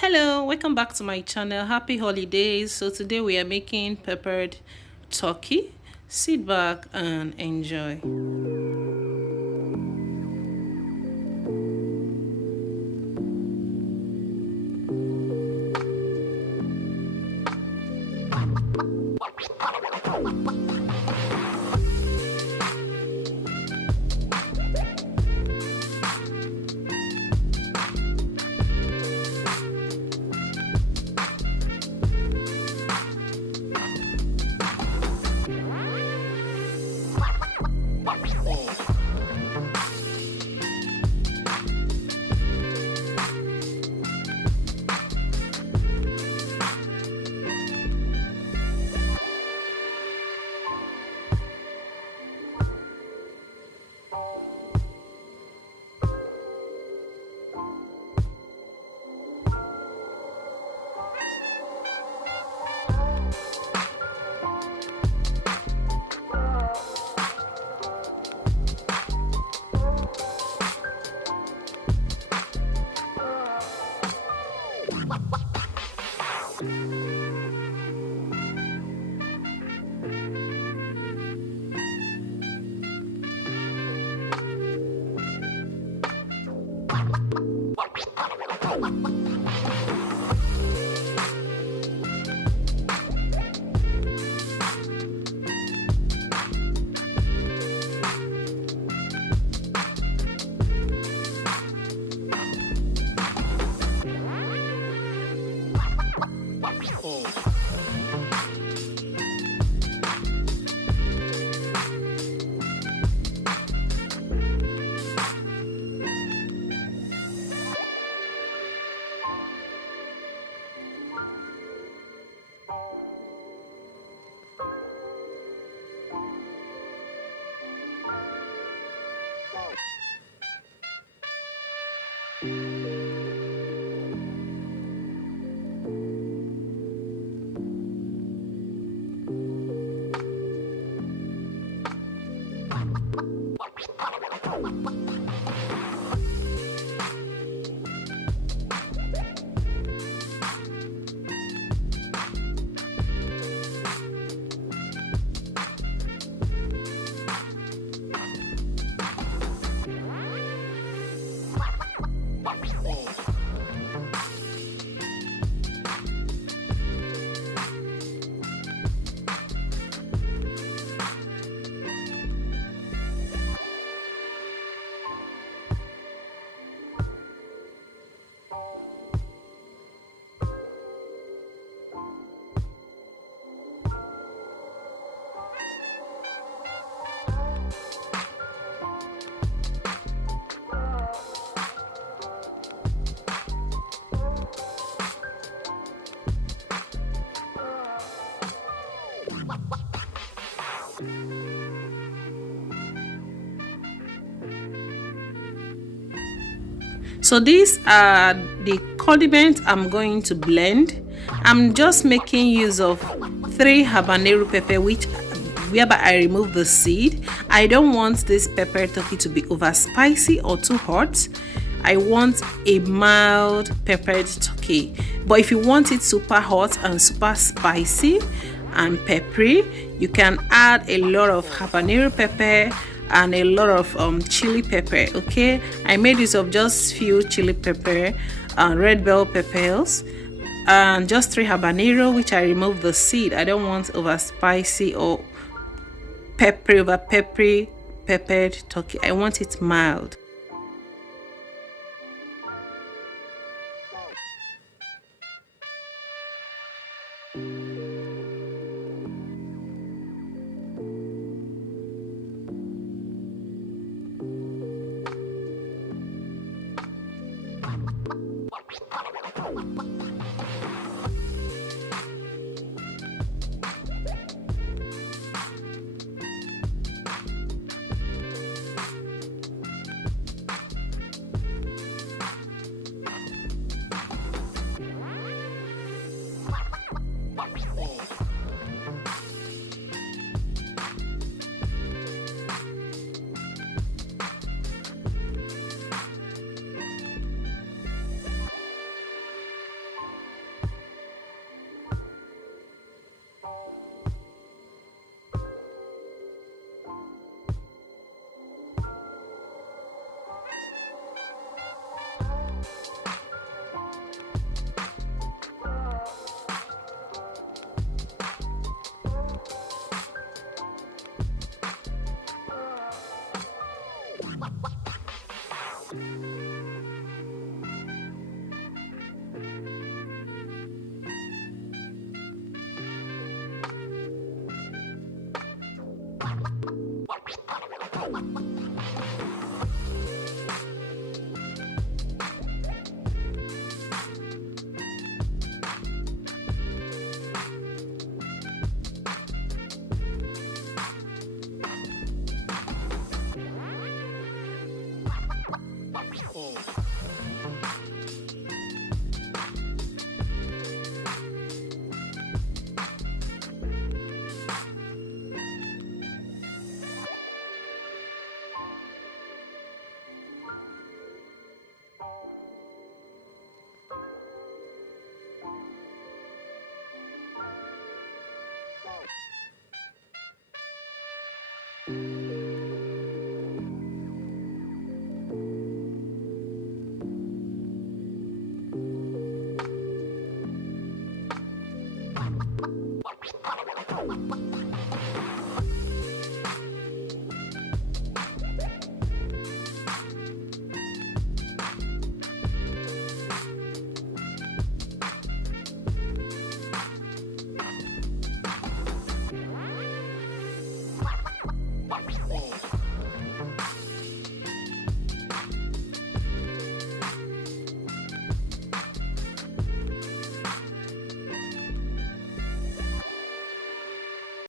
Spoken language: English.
Hello, welcome back to my channel. Happy holidays. So today we are making peppered turkey. Sit back and enjoy. So these are the condiments I'm going to blend. I'm just making use of 3 habanero pepper, whereby I remove the seed. I don't want this pepper turkey to be over spicy or too hot. I want a mild peppered turkey. But if you want it super hot and super spicy and peppery, you can add a lot of habanero pepper and a lot of chili pepper. Okay, I made use of just few chili pepper and red bell peppers and just 3 habanero, which I removed the seed. I don't want over spicy or peppery peppered turkey. I want it mild.